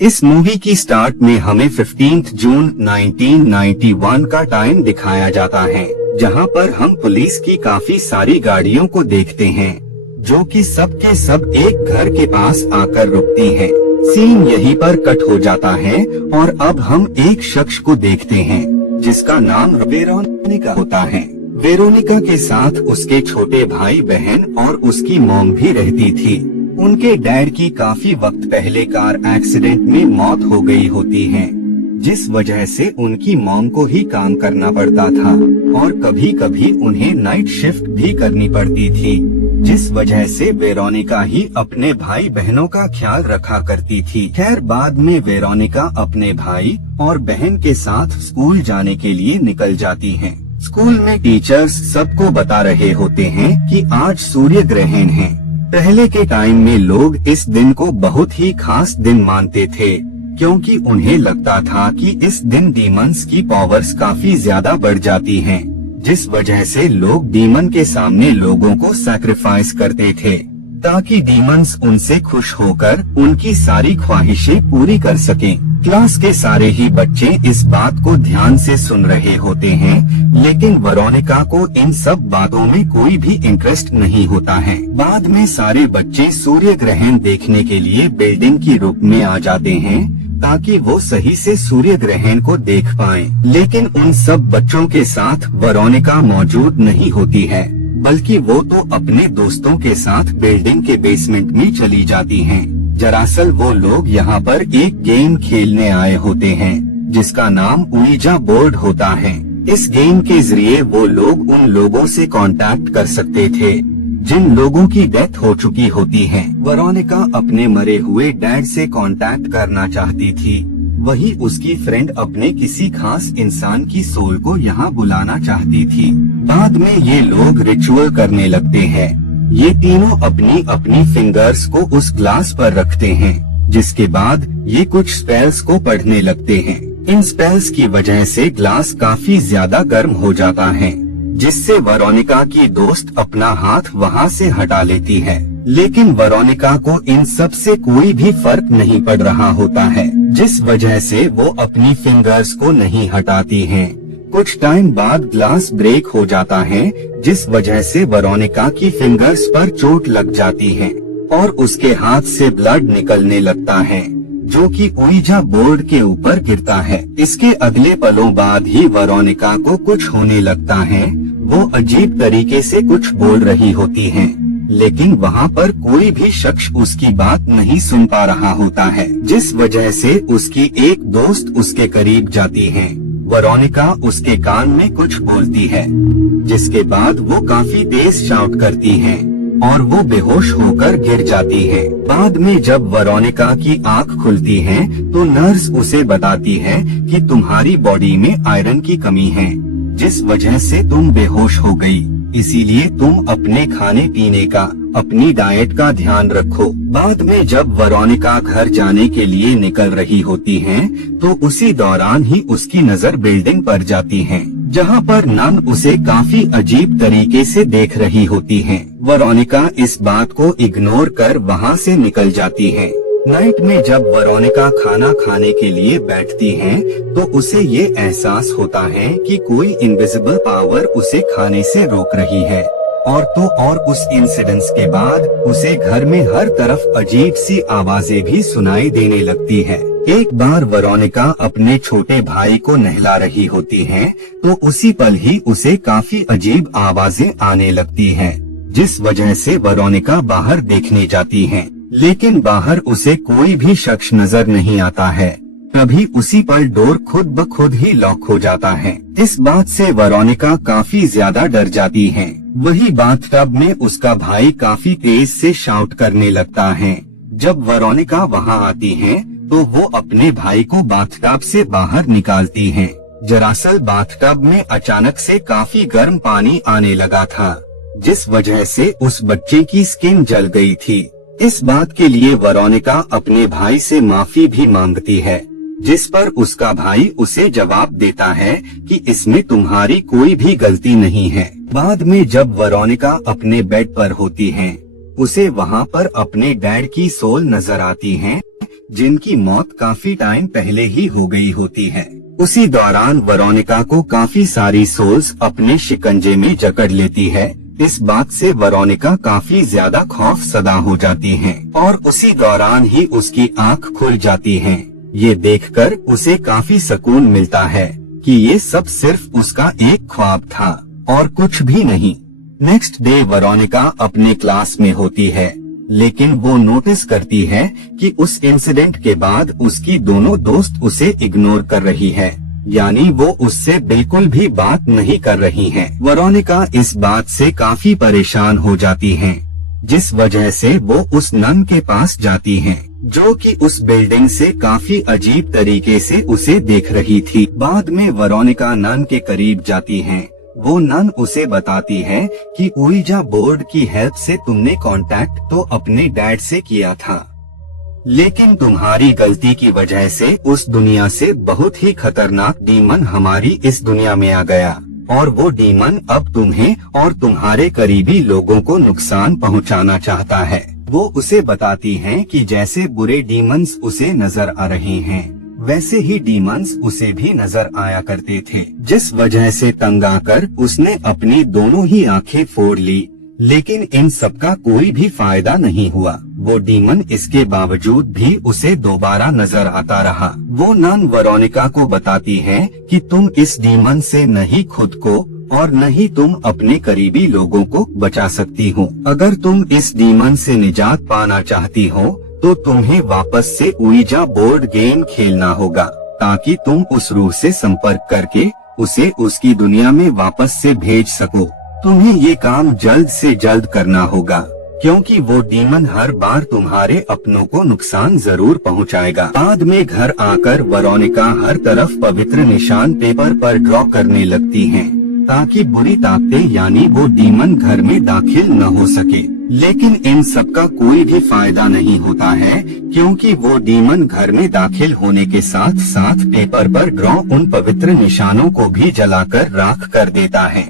इस मूवी की स्टार्ट में हमें 15 जून 1991 का टाइम दिखाया जाता है, जहां पर हम पुलिस की काफी सारी गाड़ियों को देखते हैं, जो कि सब के सब एक घर के पास आकर रुकती हैं। सीन यहीं पर कट हो जाता है और अब हम एक शख्स को देखते हैं जिसका नाम वेरोनिका होता है। वेरोनिका के साथ उसके छोटे भाई बहन और उसकी मॉम भी रहती थी। उनके डैड की काफी वक्त पहले कार एक्सीडेंट में मौत हो गई होती है, जिस वजह से उनकी मॉम को ही काम करना पड़ता था और कभी कभी उन्हें नाइट शिफ्ट भी करनी पड़ती थी, जिस वजह से वेरोनिका ही अपने भाई बहनों का ख्याल रखा करती थी। खैर, बाद में वेरोनिका अपने भाई और बहन के साथ स्कूल जाने के लिए निकल जाती हैं। स्कूल में टीचर्स सबको बता रहे होते हैं कि आज सूर्य ग्रहण है। पहले के टाइम में लोग इस दिन को बहुत ही खास दिन मानते थे, क्योंकि उन्हें लगता था कि इस दिन डीमंस की पावर्स काफी ज्यादा बढ़ जाती हैं, जिस वजह से लोग डीमन के सामने लोगों को सैक्रिफाइस करते थे, ताकि डीमंस उनसे खुश होकर उनकी सारी ख्वाहिशें पूरी कर सकें। क्लास के सारे ही बच्चे इस बात को ध्यान से सुन रहे होते हैं, लेकिन वेरोनिका को इन सब बातों में कोई भी इंटरेस्ट नहीं होता है। बाद में सारे बच्चे सूर्य ग्रहण देखने के लिए बिल्डिंग की रूप में आ जाते हैं, ताकि वो सही से सूर्य ग्रहण को देख पाएं। लेकिन उन सब बच्चों के साथ वेरोनिका मौजूद नहीं होती है, बल्कि वो तो अपने दोस्तों के साथ बिल्डिंग के बेसमेंट में चली जाती हैं। दरअसल वो लोग यहाँ पर एक गेम खेलने आए होते हैं, जिसका नाम उइजा बोर्ड होता है। इस गेम के जरिए वो लोग उन लोगों से कांटेक्ट कर सकते थे जिन लोगों की डेथ हो चुकी होती है। वेरोनिका अपने मरे हुए डैड से कांटेक्ट करना चाहती थी, वही उसकी फ्रेंड अपने किसी खास इंसान की सोल को यहाँ बुलाना चाहती थी। बाद में ये लोग रिचुअल करने लगते हैं। ये तीनों अपनी अपनी फिंगर्स को उस ग्लास पर रखते हैं, जिसके बाद ये कुछ स्पेल्स को पढ़ने लगते हैं। इन स्पेल्स की वजह से ग्लास काफी ज्यादा गर्म हो जाता है, जिससे वेरोनिका की दोस्त अपना हाथ वहाँ से हटा लेती है। लेकिन वेरोनिका को इन सब से कोई भी फर्क नहीं पड़ रहा होता है, जिस वजह से वो अपनी फिंगर्स को नहीं हटाती हैं। कुछ टाइम बाद ग्लास ब्रेक हो जाता है, जिस वजह से वेरोनिका की फिंगर्स पर चोट लग जाती है और उसके हाथ से ब्लड निकलने लगता है, जो कि उइजा बोर्ड के ऊपर गिरता है। इसके अगले पलों बाद ही वेरोनिका को कुछ होने लगता है। वो अजीब तरीके से कुछ बोल रही होती है, लेकिन वहाँ पर कोई भी शख्स उसकी बात नहीं सुन पा रहा होता है, जिस वजह से उसकी एक दोस्त उसके करीब जाती है। वेरोनिका उसके कान में कुछ बोलती है, जिसके बाद वो काफी तेज शाउट करती है और वो बेहोश होकर गिर जाती है। बाद में जब वेरोनिका की आंख खुलती है तो नर्स उसे बताती है कि तुम्हारी बॉडी में आयरन की कमी है, जिस वजह से तुम बेहोश हो गई। इसीलिए तुम अपने खाने पीने का, अपनी डाइट का ध्यान रखो। बाद में जब वेरोनिका घर जाने के लिए निकल रही होती है, तो उसी दौरान ही उसकी नजर बिल्डिंग पर जाती है, जहाँ पर नन उसे काफी अजीब तरीके से देख रही होती है। वेरोनिका इस बात को इग्नोर कर वहाँ से निकल जाती है। नाइट में जब वेरोनिका खाना खाने के लिए बैठती है, तो उसे ये एहसास होता है कि कोई इनविजिबल पावर उसे खाने से रोक रही है। और उस इंसिडेंस के बाद उसे घर में हर तरफ अजीब सी आवाजें भी सुनाई देने लगती है। एक बार वेरोनिका अपने छोटे भाई को नहला रही होती है, तो उसी पल ही उसे काफी अजीब आवाजें आने लगती हैं, जिस वजह से वेरोनिका बाहर देखने जाती है, लेकिन बाहर उसे कोई भी शख्स नजर नहीं आता है। तभी उसी पर डोर खुद ब खुद ही लॉक हो जाता है। इस बात से वेरोनिका काफी ज्यादा डर जाती है। वही बाथटब में उसका भाई काफी तेज से शाउट करने लगता है। जब वेरोनिका वहाँ आती है, तो वो अपने भाई को बाथटब से बाहर निकालती है। दरअसल बाथटब में अचानक से काफी गर्म पानी आने लगा था, जिस वजह से उस बच्चे की स्किन जल गई थी। इस बात के लिए वेरोनिका अपने भाई से माफी भी मांगती है, जिस पर उसका भाई उसे जवाब देता है कि इसमें तुम्हारी कोई भी गलती नहीं है। बाद में जब वेरोनिका अपने बेड पर होती है, उसे वहाँ पर अपने डैड की सोल नजर आती है, जिनकी मौत काफी टाइम पहले ही हो गई होती है। उसी दौरान वेरोनिका को काफी सारी सोल्स अपने शिकंजे में जकड़ लेती है। इस बात से वेरोनिका काफी ज्यादा खौफ सदा हो जाती हैं और उसी दौरान ही उसकी आंख खुल जाती है। ये देखकर उसे काफी सुकून मिलता है कि ये सब सिर्फ उसका एक ख्वाब था और कुछ भी नहीं। नेक्स्ट डे वेरोनिका अपने क्लास में होती है, लेकिन वो नोटिस करती है कि उस इंसिडेंट के बाद उसकी दोनों दोस्त उसे इग्नोर कर रही है, यानी वो उससे बिल्कुल भी बात नहीं कर रही हैं। वेरोनिका इस बात से काफी परेशान हो जाती हैं, जिस वजह से वो उस नन के पास जाती हैं, जो कि उस बिल्डिंग से काफी अजीब तरीके से उसे देख रही थी। बाद में वेरोनिका नन के करीब जाती हैं। वो नन उसे बताती है कि ओइजा बोर्ड की हेल्प से तुमने कांटेक्ट तो अपने डैड से किया था, लेकिन तुम्हारी गलती की वजह से उस दुनिया से बहुत ही खतरनाक डीमन हमारी इस दुनिया में आ गया और वो डीमन अब तुम्हें और तुम्हारे करीबी लोगों को नुकसान पहुंचाना चाहता है। वो उसे बताती हैं कि जैसे बुरे डीमंस उसे नजर आ रहे हैं, वैसे ही डीमंस उसे भी नजर आया करते थे, जिस वजह से तंग आकर उसने अपनी दोनों ही आंखें फोड़ ली। लेकिन इन सब का कोई भी फायदा नहीं हुआ। वो डीमन इसके बावजूद भी उसे दोबारा नजर आता रहा। वो नन वेरोनिका को बताती है कि तुम इस डीमन से नहीं खुद को और न ही तुम अपने करीबी लोगों को बचा सकती हो। अगर तुम इस डीमन से निजात पाना चाहती हो तो तुम्हें वापस से ओइजा बोर्ड गेम खेलना होगा, ताकि तुम उस रूह से संपर्क करके उसे उसकी दुनिया में वापस से भेज सको। तुम्हें ये काम जल्द से जल्द करना होगा, क्योंकि वो डीमन हर बार तुम्हारे अपनों को नुकसान जरूर पहुंचाएगा। बाद में घर आकर वेरोनिका हर तरफ पवित्र निशान पेपर पर ड्रॉ करने लगती हैं, ताकि बुरी ताकतें यानी वो डीमन घर में दाखिल न हो सके। लेकिन इन सब का कोई भी फायदा नहीं होता है, क्योंकि वो डीमन घर में दाखिल होने के साथ साथ पेपर पर ड्रॉ उन पवित्र निशानों को भी जलाकर राख कर देता है।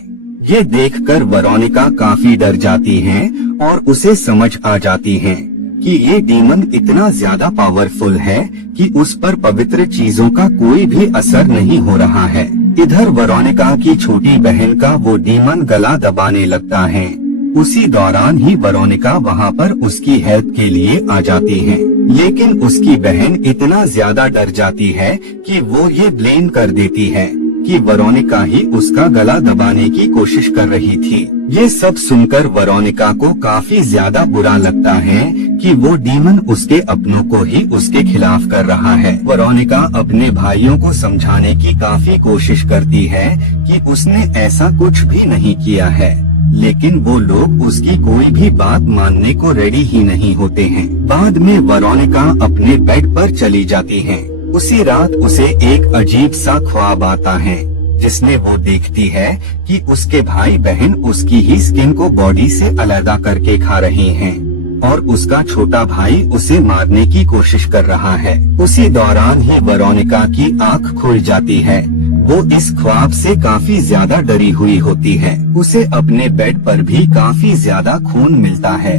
ये देखकर वेरोनिका काफी डर जाती हैं और उसे समझ आ जाती हैं कि ये डीमन इतना ज्यादा पावरफुल है कि उस पर पवित्र चीजों का कोई भी असर नहीं हो रहा है। इधर वेरोनिका की छोटी बहन का वो डीमन गला दबाने लगता है। उसी दौरान ही वेरोनिका वहाँ पर उसकी हेल्प के लिए आ जाती है, लेकिन उसकी बहन इतना ज्यादा डर जाती है कि वो ये ब्लेम कर देती है कि वेरोनिका ही उसका गला दबाने की कोशिश कर रही थी। ये सब सुनकर वेरोनिका को काफी ज्यादा बुरा लगता है कि वो डीमन उसके अपनों को ही उसके खिलाफ कर रहा है। वेरोनिका अपने भाइयों को समझाने की काफी कोशिश करती है कि उसने ऐसा कुछ भी नहीं किया है, लेकिन वो लोग उसकी कोई भी बात मानने को रेडी ही नहीं होते हैं। बाद में वेरोनिका अपने बेड पर चली जाती है। उसी रात उसे एक अजीब सा ख्वाब आता है, जिसमें वो देखती है कि उसके भाई बहन उसकी ही स्किन को बॉडी से अलग करके खा रहे हैं और उसका छोटा भाई उसे मारने की कोशिश कर रहा है। उसी दौरान ही वेरोनिका की आंख खुल जाती है। वो इस ख्वाब से काफी ज्यादा डरी हुई होती है। उसे अपने बेड पर भी काफी ज्यादा खून मिलता है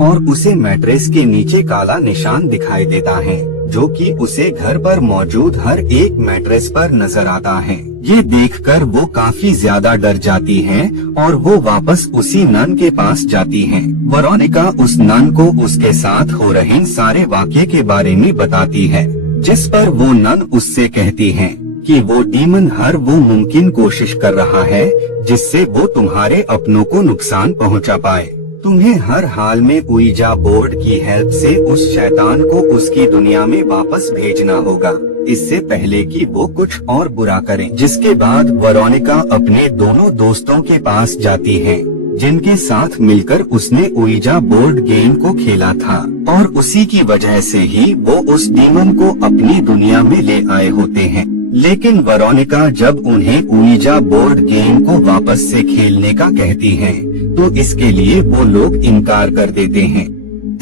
और उसे मैट्रेस के नीचे काला निशान दिखाई देता है, जो कि उसे घर पर मौजूद हर एक मैट्रेस पर नजर आता है। ये देखकर वो काफी ज्यादा डर जाती हैं और वो वापस उसी नन के पास जाती हैं। वेरोनिका उस नन को उसके साथ हो रहे सारे वाक़ये के बारे में बताती है, जिस पर वो नन उससे कहती है कि वो डीमन हर वो मुमकिन कोशिश कर रहा है जिससे वो तुम्हारे अपनों को नुकसान पहुंचा पाए। तुम्हें हर हाल में ओइजा बोर्ड की हेल्प से उस शैतान को उसकी दुनिया में वापस भेजना होगा, इससे पहले कि वो कुछ और बुरा करे। जिसके बाद वेरोनिका अपने दोनों दोस्तों के पास जाती है, जिनके साथ मिलकर उसने ओइजा बोर्ड गेम को खेला था, और उसी की वजह से ही वो उस डीमन को अपनी दुनिया में ले आए होते हैं। लेकिन वेरोनिका जब उन्हें ओइजा बोर्ड गेम को वापस से खेलने का कहती है, तो इसके लिए वो लोग इनकार कर देते हैं।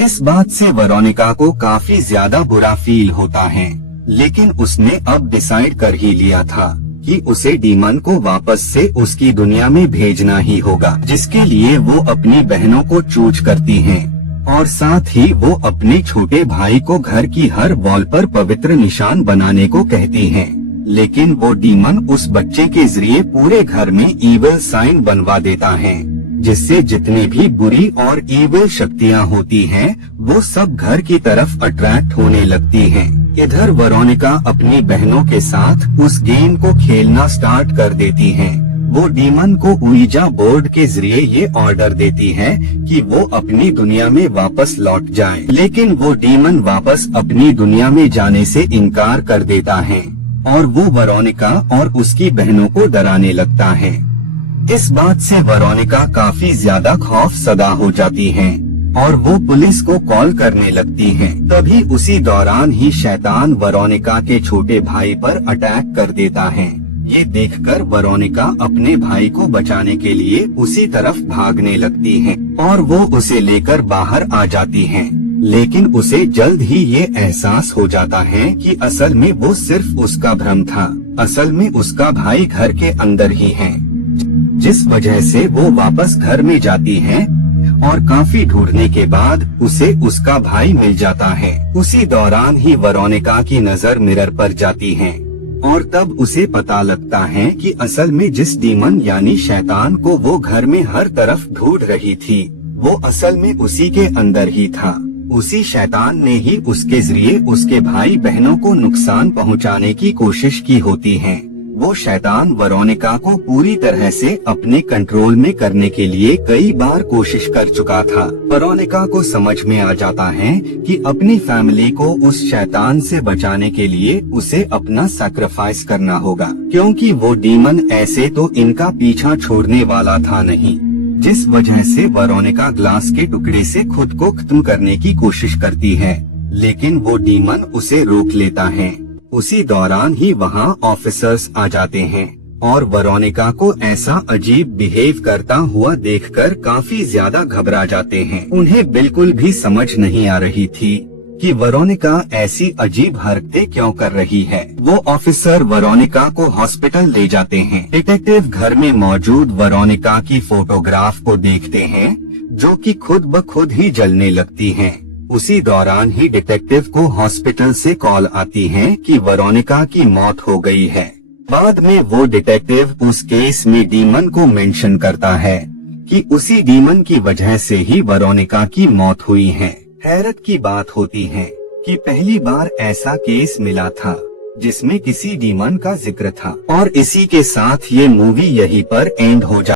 इस बात से वेरोनिका को काफी ज्यादा बुरा फील होता है, लेकिन उसने अब डिसाइड कर ही लिया था कि उसे डीमन को वापस से उसकी दुनिया में भेजना ही होगा, जिसके लिए वो अपनी बहनों को चूज करती हैं और साथ ही वो अपने छोटे भाई को घर की हर वॉल पर पवित्र निशान बनाने को कहती हैं। लेकिन वो डीमन उस बच्चे के जरिए पूरे घर में ईविल साइन बनवा देता है, जिससे जितनी भी बुरी और ईविल शक्तियाँ होती हैं, वो सब घर की तरफ अट्रैक्ट होने लगती हैं। इधर वेरोनिका अपनी बहनों के साथ उस गेम को खेलना स्टार्ट कर देती हैं। वो डीमन को उइजा बोर्ड के जरिए ये ऑर्डर देती है कि वो अपनी दुनिया में वापस लौट जाए, लेकिन वो डीमन वापस अपनी दुनिया में जाने से इनकार कर देता है और वो वेरोनिका और उसकी बहनों को डराने लगता है। इस बात से वेरोनिका काफी ज्यादा खौफसदा हो जाती है और वो पुलिस को कॉल करने लगती है। तभी उसी दौरान ही शैतान वेरोनिका के छोटे भाई पर अटैक कर देता है। ये देखकर वेरोनिका अपने भाई को बचाने के लिए उसी तरफ भागने लगती है और वो उसे लेकर बाहर आ जाती है। लेकिन उसे जल्द ही ये एहसास हो जाता है कि असल में वो सिर्फ उसका भ्रम था। असल में उसका भाई घर के अंदर ही है, जिस वजह से वो वापस घर में जाती है और काफी ढूंढने के बाद उसे उसका भाई मिल जाता है। उसी दौरान ही वेरोनिका की नजर मिरर पर जाती है और तब उसे पता लगता है कि असल में जिस डीमन यानी शैतान को वो घर में हर तरफ ढूंढ रही थी, वो असल में उसी के अंदर ही था। उसी शैतान ने ही उसके जरिए उसके भाई बहनों को नुकसान पहुंचाने की कोशिश की होती है। वो शैतान वेरोनिका को पूरी तरह से अपने कंट्रोल में करने के लिए कई बार कोशिश कर चुका था। वेरोनिका को समझ में आ जाता है कि अपनी फैमिली को उस शैतान से बचाने के लिए उसे अपना सैक्रिफाइस करना होगा, क्योंकि वो डीमन ऐसे तो इनका पीछा छोड़ने वाला था नहीं। जिस वजह से वेरोनिका ग्लास के टुकड़े से खुद को खत्म करने की कोशिश करती है, लेकिन वो डीमन उसे रोक लेता है। उसी दौरान ही वहाँ ऑफिसर्स आ जाते हैं और वेरोनिका को ऐसा अजीब बिहेव करता हुआ देखकर काफी ज्यादा घबरा जाते हैं। उन्हें बिल्कुल भी समझ नहीं आ रही थी कि वेरोनिका ऐसी अजीब हरकतें क्यों कर रही है। वो ऑफिसर वेरोनिका को हॉस्पिटल ले जाते हैं। डिटेक्टिव घर में मौजूद वेरोनिका की फोटोग्राफ को देखते हैं, जो कि खुद ब खुद ही जलने लगती हैं। उसी दौरान ही डिटेक्टिव को हॉस्पिटल से कॉल आती है कि वेरोनिका की मौत हो गई है। बाद में वो डिटेक्टिव उस केस में डीमन को मेंशन करता है कि उसी डीमन की वजह से ही वेरोनिका की मौत हुई है। हैरत की बात होती है कि पहली बार ऐसा केस मिला था जिसमें किसी डीमन का जिक्र था। और इसी के साथ ये मूवी यहीं पर एंड हो जाती है।